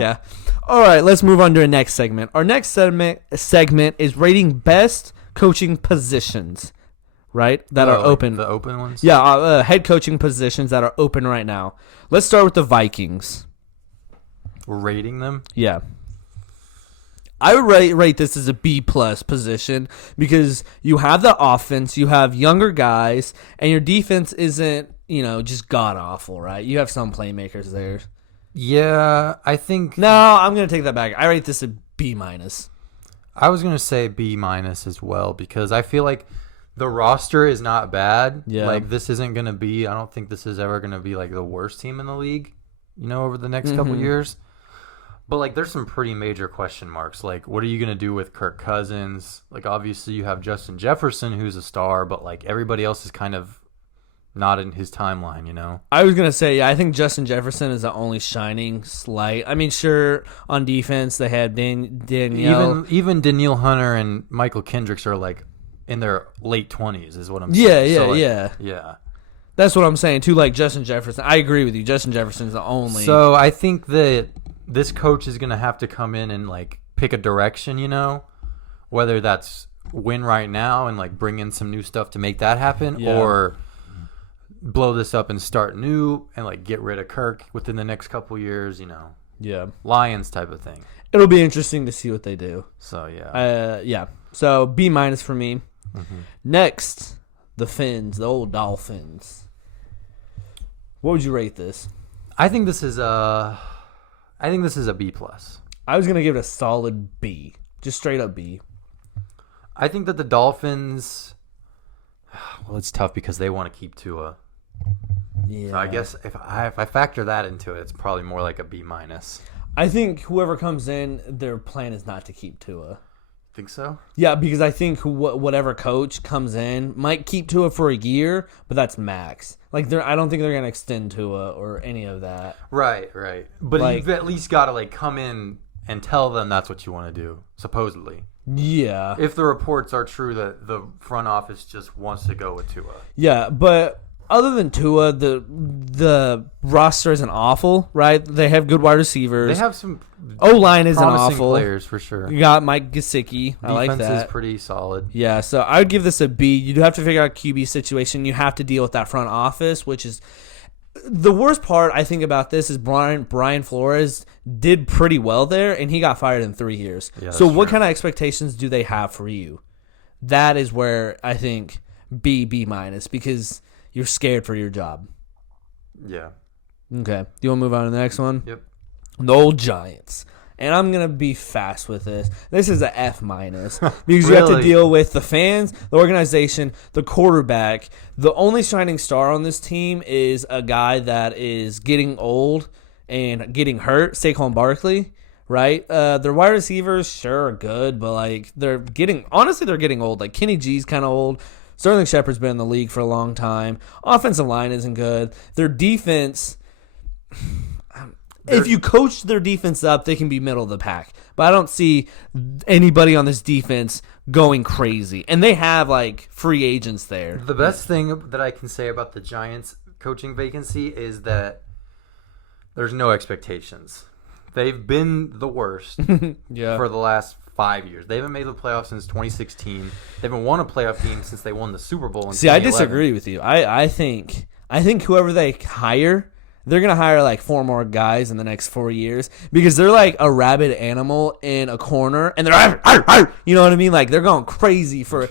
Yeah. All right, let's move on to our next segment. Our next segment is rating best coaching positions, right? That are open. The open ones? Yeah, head coaching positions that are open right now. Let's start with the Vikings. We're rating them? Yeah. I would rate this as a B-plus position because you have the offense, you have younger guys, and your defense isn't, just god-awful, right? You have some playmakers there. Yeah, I think... No, I'm going to take that back. I rate this a B-minus. I was going to say B-minus as well because I feel like the roster is not bad. Yeah. Like, this isn't going to be... I don't think this is ever going to be, like, the worst team in the league, over the next couple years. But, like, there's some pretty major question marks. Like, what are you going to do with Kirk Cousins? Like, obviously you have Justin Jefferson, who's a star, but, like, everybody else is kind of not in his timeline, I was going to say, I think Justin Jefferson is the only shining light. I mean, sure, on defense they had Danielle. Even Danielle Hunter and Michael Kendricks are, like, in their late 20s is what I'm saying. Yeah. That's what I'm saying, too, like Justin Jefferson. I agree with you. Justin Jefferson's the only. So I think that this coach is going to have to come in and, like, pick a direction, whether that's win right now and, like, bring in some new stuff to make that happen or blow this up and start new and, like, get rid of Kirk within the next couple years, Yeah. Lions type of thing. It'll be interesting to see what they do. So, yeah. Yeah. So, B- for me. Mm-hmm. Next, the Fins, the old Dolphins. What would you rate this? I think this is a B+. I was going to give it a solid B. Just straight up B. I think that the Dolphins, well, it's tough because they want to keep Tua. Yeah. So I guess if I factor that into it, it's probably more like a B-. I think whoever comes in, their plan is not to keep Tua. Think so? Yeah, because I think whatever coach comes in might keep Tua for a year, but that's max. Like, I don't think they're going to extend Tua or any of that. Right. But like, you've at least got to, like, come in and tell them that's what you want to do, supposedly. Yeah. If the reports are true that the front office just wants to go with Tua. Yeah, but other than Tua, the roster isn't awful, right? They have good wide receivers. They have some O-line isn't promising awful. players for sure. You got Mike Gesicki. I like that. Defense is pretty solid. Yeah, so I would give this a B. You do have to figure out QB situation. You have to deal with that front office, which is the worst part. I think about this is Brian Flores did pretty well there, and he got fired in 3 years. Yeah, so what true. kind of expectations do they have for you? That is where I think B- because you're scared for your job. Yeah. Okay. Do you want to move on to the next one? Yep. The old Giants. And I'm going to be fast with this. This is a F- because you have to Really? deal with the fans, the organization, the quarterback. The only shining star on this team is a guy that is getting old and getting hurt, Saquon Barkley, right? Their wide receivers, sure, are good, but like they're getting old. Like Kenny G's kind of old. Sterling Shepard's been in the league for a long time. Offensive line isn't good. Their defense, if you coach their defense up, they can be middle of the pack. But I don't see anybody on this defense going crazy. And they have, like, free agents there. The best thing that I can say about the Giants coaching vacancy is that there's no expectations. They've been the worst for the last 5 years. They haven't made the playoffs since 2016. They haven't won a playoff game since they won the Super Bowl in 2011. See, I disagree with you. I think whoever they hire, they're going to hire like 4 more guys in the next 4 years because they're like a rabid animal in a corner and they're, you know what I mean? Like they're going crazy for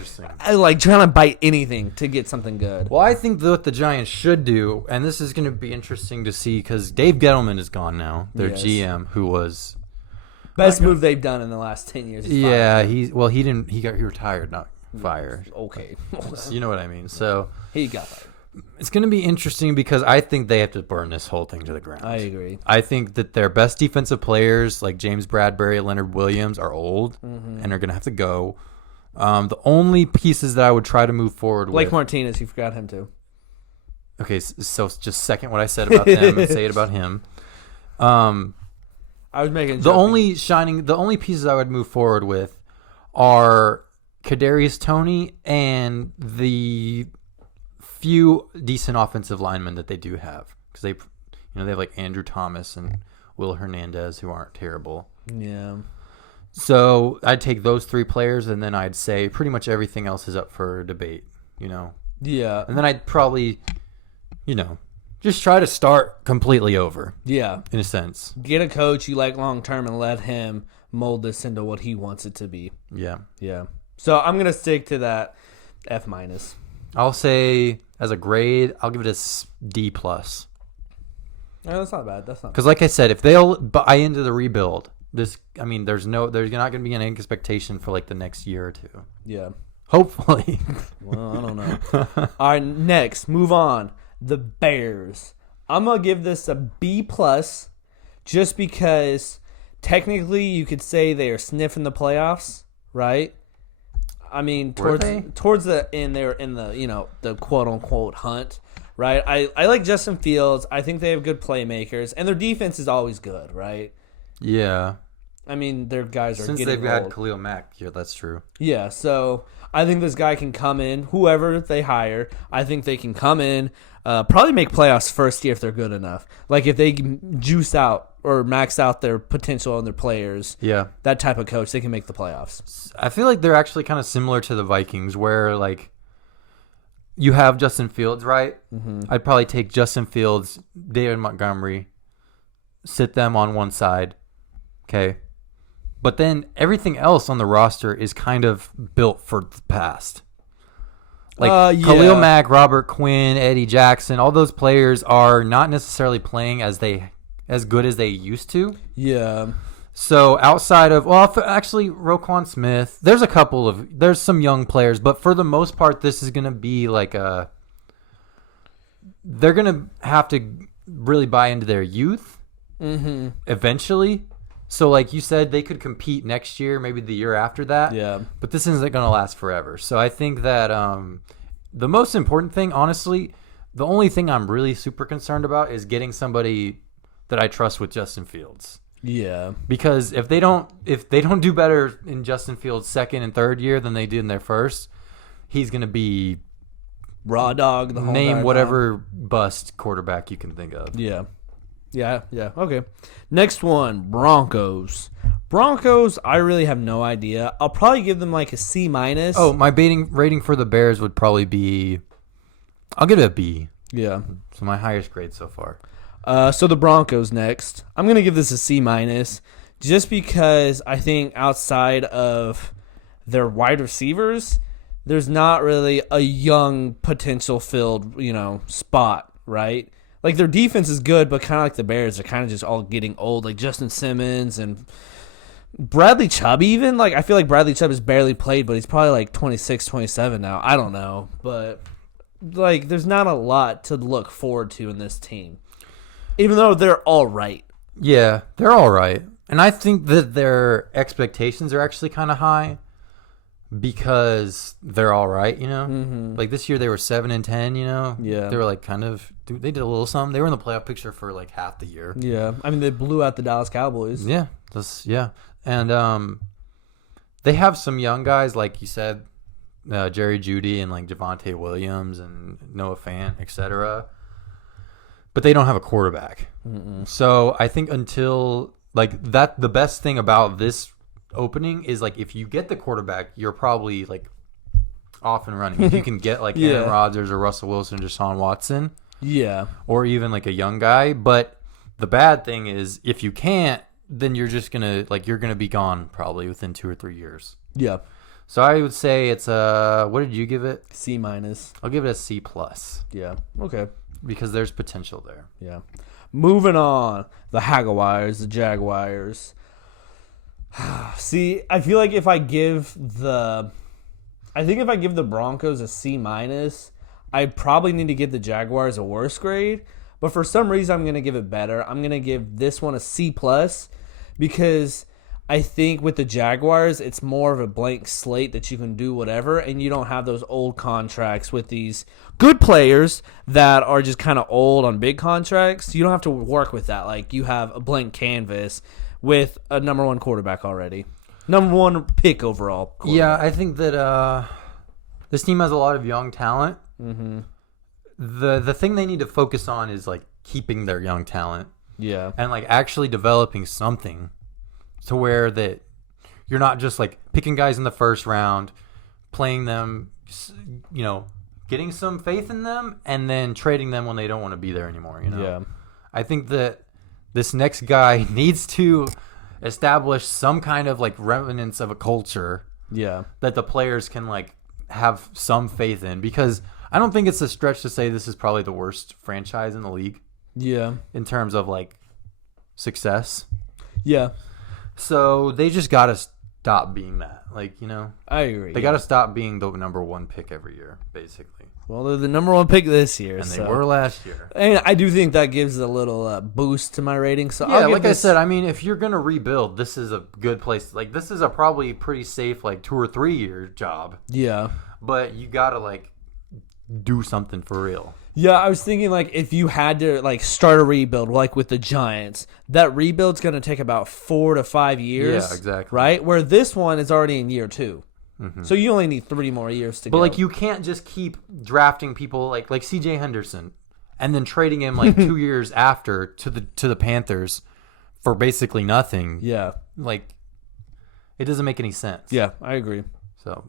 like trying to bite anything to get something good. Well, I think what the Giants should do, and this is going to be interesting to see because Dave Gettleman is gone now, their GM, who was best move they've done in the last 10 years. Yeah, he retired, not fired. Okay. You know what I mean? So he got fired. It's going to be interesting because I think they have to burn this whole thing to the ground. I agree. I think that their best defensive players like James Bradbury, Leonard Williams are old and are going to have to go. The only pieces that I would try to move forward with... Blake Martinez, you forgot him too. Okay, so just second what I said about them and say it about him. I was making the only pieces I would move forward with are Kadarius Toney and the few decent offensive linemen that they do have because they have like Andrew Thomas and Will Hernandez, who aren't terrible. Yeah. So I'd take those 3 players, and then I'd say pretty much everything else is up for debate, Yeah. And then I'd probably, just try to start completely over. Yeah. In a sense. Get a coach you like long term and let him mold this into what he wants it to be. Yeah. Yeah. So I'm going to stick to that F-. I'll say as a grade, I'll give it a D+. No, that's not bad. That's not bad. Because like I said, if they'll buy into the rebuild, there's not going to be any expectation for like the next year or 2. Yeah. Hopefully. Well, I don't know. All right, next, move on. The Bears. I'm going to give this a B+, just because technically you could say they are sniffing the playoffs, right? I mean, towards the end, they were in the, the quote-unquote hunt, right? I like Justin Fields. I think they have good playmakers, and their defense is always good, right? Yeah. I mean, their guys are Since getting they've had old. Khalil Mack, yeah, that's true. Yeah, so I think this guy can come in, whoever they hire, I think they can come in, probably make playoffs first year if they're good enough. Like if they juice out or max out their potential on their players, yeah, that type of coach, they can make the playoffs. I feel like they're actually kind of similar to the Vikings where like you have Justin Fields, right? Mm-hmm. I'd probably take Justin Fields, David Montgomery, sit them on one side, okay? But then everything else on the roster is kind of built for the past. Like Khalil Mack, Robert Quinn, Eddie Jackson, all those players are not necessarily playing as good as they used to. Yeah. So outside of actually Roquan Smith, there's some young players, but for the most part, this is gonna be like they're gonna have to really buy into their youth eventually. So like you said, they could compete next year, maybe the year after that. Yeah. But this isn't going to last forever. So I think that the most important thing, honestly, the only thing I'm really super concerned about is getting somebody that I trust with Justin Fields. Yeah. Because if they don't do better in Justin Fields' second and third year than they did in their first, he's going to be raw dog the whole name time. whatever bust quarterback you can think of. Yeah. Yeah, okay. Next one, Broncos. Broncos, I really have no idea. I'll probably give them like a C-. Oh, my rating for the Bears would probably be, I'll give it a B. Yeah. So my highest grade so far. So the Broncos next. I'm going to give this a C-, just because I think outside of their wide receivers, there's not really a young potential filled, spot, right? Like, their defense is good, but kind of like the Bears, they're kind of just all getting old. Like, Justin Simmons and Bradley Chubb even. Like, I feel like Bradley Chubb has barely played, but he's probably like 26, 27 now. I don't know. But, like, there's not a lot to look forward to in this team, even though they're all right. Yeah, they're all right. And I think that their expectations are actually kind of high because they're all right, Mm-hmm. Like this year they were 7-10, Yeah. They were like they did a little something. They were in the playoff picture for like half the year. Yeah. I mean, they blew out the Dallas Cowboys. Yeah. And they have some young guys, like you said, Jerry Jeudy and like Javonte Williams and Noah Fant, etc. But they don't have a quarterback. Mm-mm. So I think until like that, the best thing about this opening is like if you get the quarterback, you're probably like off and running. If you can get like Aaron Rodgers or Russell Wilson or Deshaun Watson, or even like a young guy. But the bad thing is if you can't, then you're just gonna be gone probably within 2 or 3 years. Yeah. So I would say it's what did you give it? C-. I'll give it a C+. Yeah. Okay. Because there's potential there. Yeah. Moving on, the Jaguars, the Jaguars. See, I feel like if I give the Broncos a C-, I probably need to give the Jaguars a worse grade. But for some reason, I'm going to give it better. I'm going to give this one a C+, because I think with the Jaguars, it's more of a blank slate that you can do whatever, and you don't have those old contracts with these good players that are just kind of old on big contracts. You don't have to work with that. Like, you have a blank canvas with a number one quarterback already. Number one pick overall. Yeah, I think that this team has a lot of young talent. Mm-hmm. The thing they need to focus on is like keeping their young talent. Yeah. and like actually developing something to where that you're not just like picking guys in the first round, playing them, you know, getting some faith in them, and then trading them when they don't want to be there anymore. You know, Yeah. I think that this next guy needs to establish some kind of like remnants of a culture Yeah. that the players can like have some faith in, because I don't think it's a stretch to say this is probably the worst franchise in the league Yeah. in terms of like success. Yeah. So they just got to stop being that. Like, you know, I agree. they got to stop being the number one pick every year, basically. Well, they're the number one pick this year. And so. they were last year. And I do think that gives a little boost to my rating. So Yeah, like I said, I mean, if you're going to rebuild, this is a good place. Like, this is a probably pretty safe, like, 2 or 3 year job. Yeah. But you got to, like, do something for real. Yeah, I was thinking, like, if you had to, like, start a rebuild, like with the Giants, that rebuild's going to take about 4 to 5 years. Yeah, exactly. Right? Where this one is already in year 2. Mm-hmm. So you only need 3 more years to go. But, like, you can't just keep drafting people like C.J. Henderson and then trading him, like, 2 years after to the Panthers for basically nothing. Yeah. Like, it doesn't make any sense. Yeah, I agree. So